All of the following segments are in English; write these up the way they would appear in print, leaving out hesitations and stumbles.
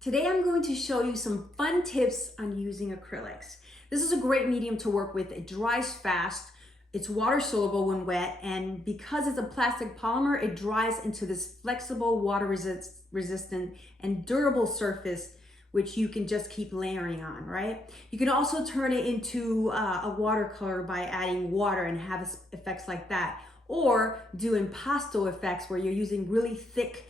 Today I'm going to show you some fun tips on using acrylics. This is a great medium to work with. It dries fast, it's water soluble when wet, and because it's a plastic polymer, it dries into this flexible, water resistant, and durable surface which you can just keep layering on, right? You can also turn it into a watercolor by adding water and have effects like that, or do impasto effects where you're using really thick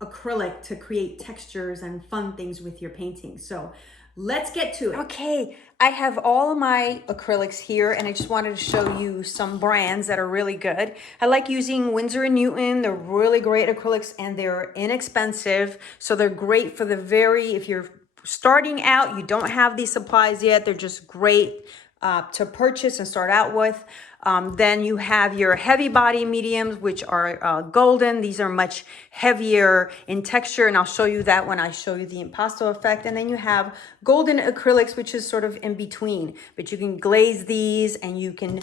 acrylic to create textures and fun things with your painting. So let's get to it. Okay, I have all of my acrylics here and I just wanted to show you some brands that are really good. I like using Winsor & Newton. They're really great acrylics and they're inexpensive. So they're great for if you're starting out, you don't have these supplies yet, they're just great to purchase and start out with. Then you have your heavy body mediums, which are golden. These are much heavier in texture, and I'll show you that when I show you the impasto effect. And then you have golden acrylics, which is sort of in between, but you can glaze these and you can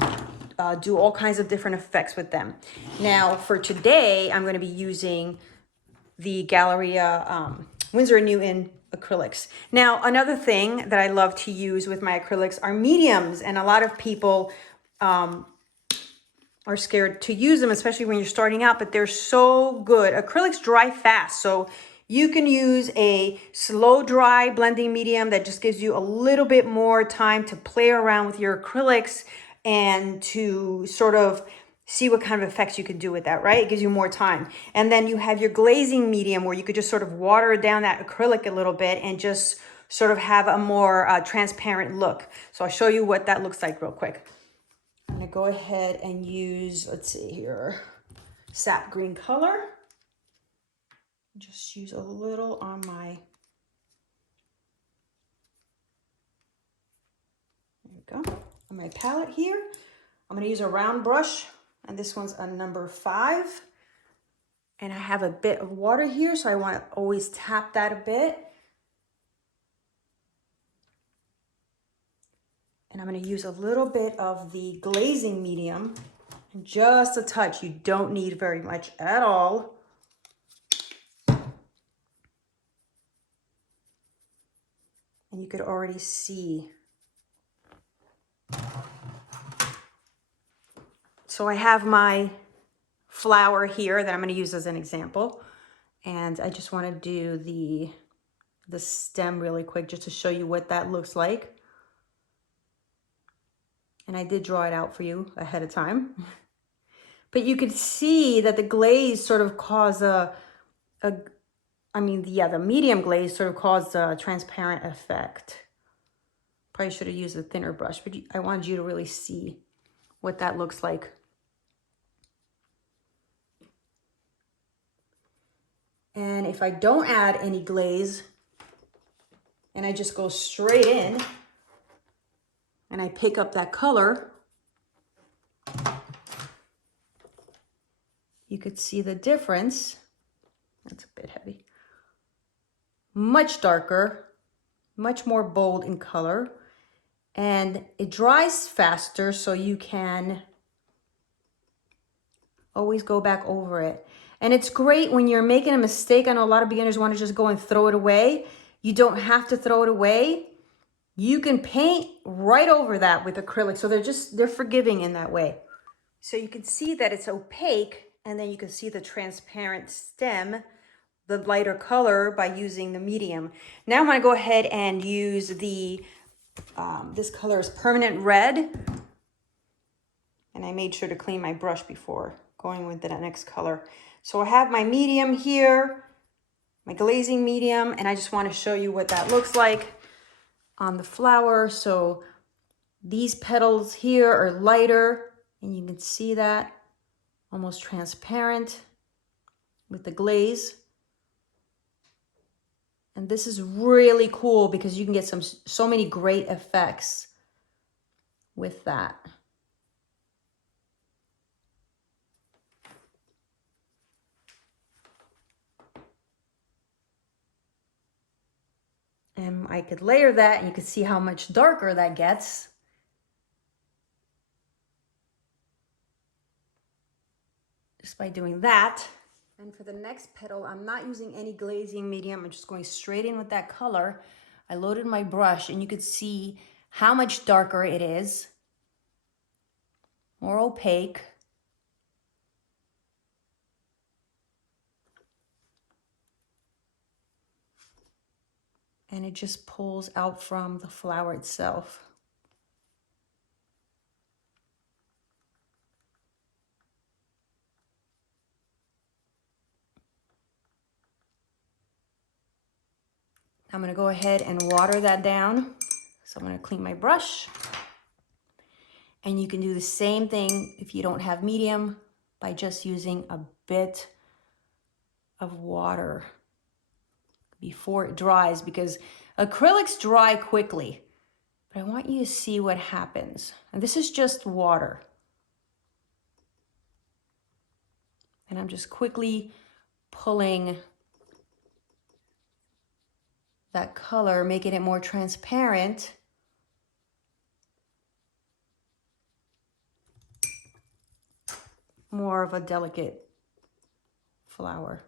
do all kinds of different effects with them. Now for today, I'm going to be using the Galleria Winsor & Newton acrylics. Now, another thing that I love to use with my acrylics are mediums, and a lot of people are scared to use them, especially when you're starting out, but they're so good. Acrylics dry fast, so you can use a slow dry blending medium that just gives you a little bit more time to play around with your acrylics and to sort of see what kind of effects you can do with that, right? It gives you more time. And then you have your glazing medium where you could just sort of water down that acrylic a little bit and just sort of have a more transparent look. So I'll show you what that looks like real quick. I'm gonna go ahead and use, let's see here, sap green color. Just use a little on my, there we go, on my palette here. I'm gonna use a round brush, and this one's a number 5. And I have a bit of water here, so I wanna always tap that a bit. And I'm gonna use a little bit of the glazing medium, just a touch. You don't need very much at all. And you could already see. So I have my flower here that I'm gonna use as an example. And I just wanna do the stem really quick just to show you what that looks like. And I did draw it out for you ahead of time. But you could see that the glaze sort of caused the medium glaze sort of caused a transparent effect. Probably should have used a thinner brush, but I wanted you to really see what that looks like. And if I don't add any glaze and I just go straight in and I pick up that color, you could see the difference. That's a bit heavy. Much darker, much more bold in color, and it dries faster, so you can always go back over it. And it's great when you're making a mistake. I know a lot of beginners want to just go and throw it away. You don't have to throw it away. You can paint right over that with acrylic. So they're forgiving in that way. So you can see that it's opaque, and then you can see the transparent stem, the lighter color, by using the medium. Now I'm gonna go ahead and use the, this color is Permanent Red. And I made sure to clean my brush before going with the next color. So I have my medium here, my glazing medium, and I just want to show you what that looks like on the flower. So these petals here are lighter, and you can see that almost transparent with the glaze. And this is really cool because you can get so many great effects with that. And I could layer that and you can see how much darker that gets. Just by doing that. And for the next petal, I'm not using any glazing medium. I'm just going straight in with that color. I loaded my brush and you could see how much darker it is. More opaque. And it just pulls out from the flower itself. I'm gonna go ahead and water that down. So I'm gonna clean my brush. And you can do the same thing if you don't have medium by just using a bit of water before it dries, because acrylics dry quickly. But I want you to see what happens. And this is just water. And I'm just quickly pulling that color, making it more transparent. More of a delicate flower.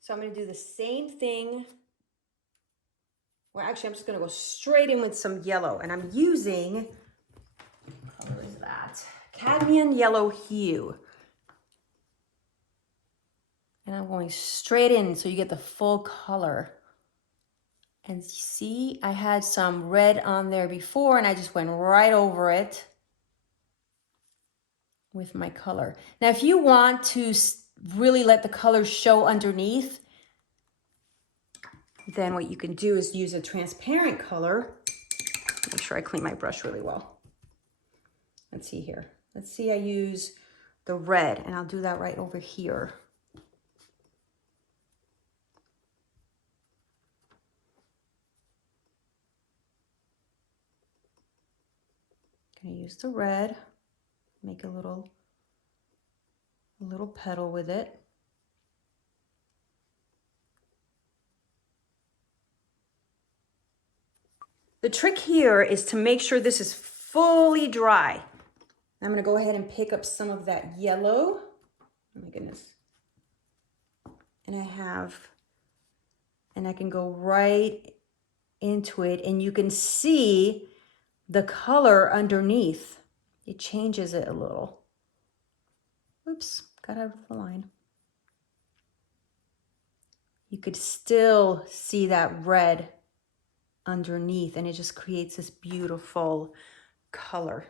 So I'm gonna do the same thing. Well, actually, I'm just gonna go straight in with some yellow, and I'm using, what color is that? Cadmium yellow hue. And I'm going straight in so you get the full color. And see, I had some red on there before and I just went right over it with my color. Now, if you want to really let the color show underneath, then what you can do is use a transparent color. Make sure I clean my brush really well. Let's see here. Let's see, I use the red, and I'll do that right over here. Gonna use the red, make a little petal with it. The trick here is to make sure this is fully dry. I'm gonna go ahead and pick up some of that yellow. Oh my goodness. And I can go right into it, and you can see the color underneath. It changes it a little. Oops, got out of the line. You could still see that red underneath, and it just creates this beautiful color.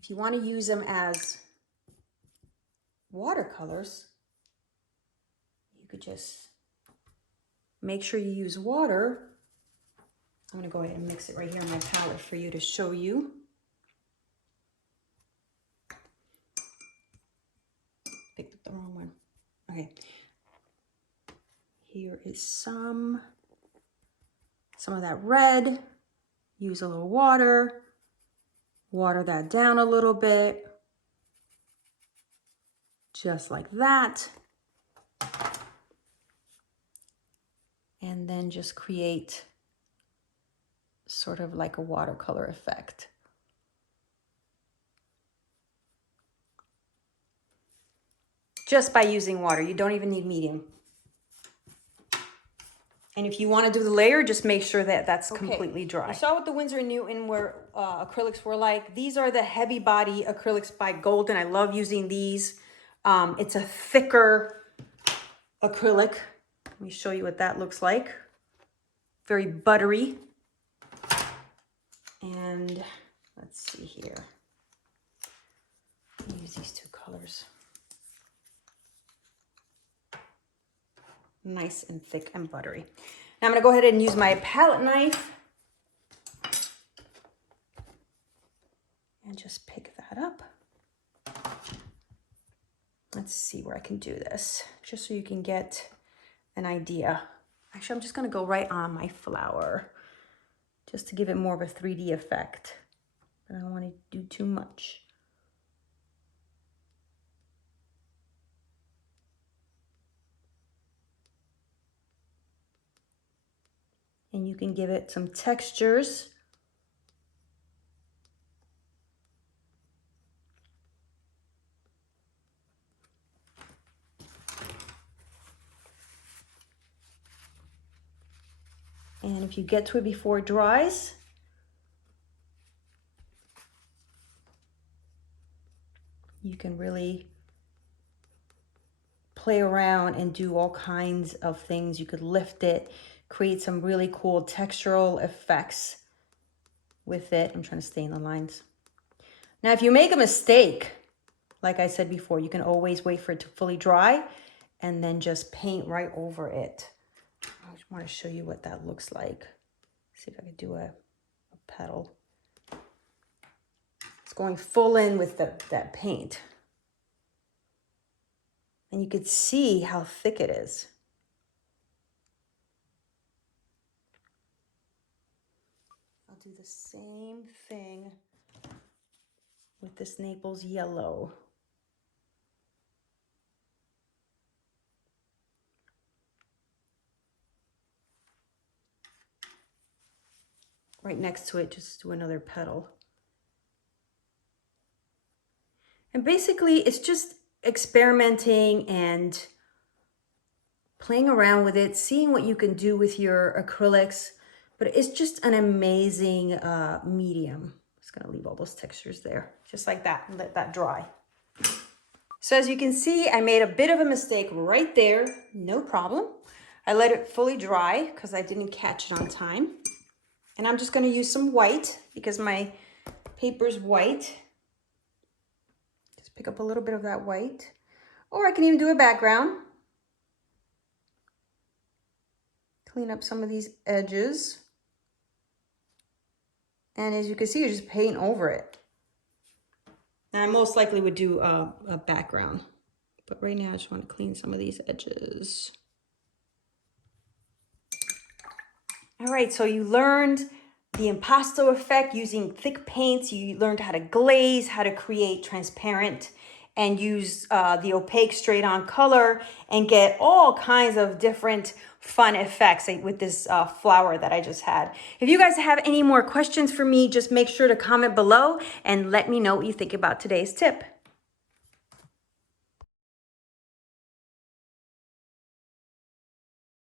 If you want to use them as watercolors, you could just make sure you use water. I'm going to go ahead and mix it right here on my palette for you to show you. Picked up the wrong one. Okay. Here is some of that red. Use a little water. Water that down a little bit. Just like that. And then just create sort of like a watercolor effect. Just by using water. You don't even need medium. And if you want to do the layer, just make sure that that's completely dry. I saw what the Winsor & Newton acrylics were like. These are the heavy body acrylics by Golden. I love using these. It's a thicker acrylic. Let me show you what that looks like. Very buttery. And let's see here. Let me use these two colors. Nice and thick and buttery. Now I'm going to go ahead and use my palette knife and just pick that up. Let's see where I can do this, just so you can get an idea. Actually, I'm just going to go right on my flower, just to give it more of a 3D effect. But I don't want to do too much. And you can give it some textures. And if you get to it before it dries, you can really play around and do all kinds of things. You could lift it, create some really cool textural effects with it. I'm trying to stay in the lines. Now, if you make a mistake, like I said before, you can always wait for it to fully dry and then just paint right over it. I just want to show you what that looks like. See if I could do a petal. It's going full in with that paint. And you could see how thick it is. I'll do the same thing with this Naples yellow. Right next to it, just do another petal. And basically, it's just experimenting and playing around with it, seeing what you can do with your acrylics. But it's just an amazing medium. Just gonna leave all those textures there, just like that, and let that dry. So as you can see, I made a bit of a mistake right there, no problem. I let it fully dry because I didn't catch it on time. And I'm just gonna use some white because my paper's white. Just pick up a little bit of that white. Or I can even do a background. Clean up some of these edges. And as you can see, you just paint over it. And I most likely would do a background. But right now I just want to clean some of these edges. All right, so you learned the impasto effect using thick paints. You learned how to glaze, how to create transparent, and use the opaque straight on color and get all kinds of different fun effects with this flower that I just had. If you guys have any more questions for me, just make sure to comment below and let me know what you think about today's tip.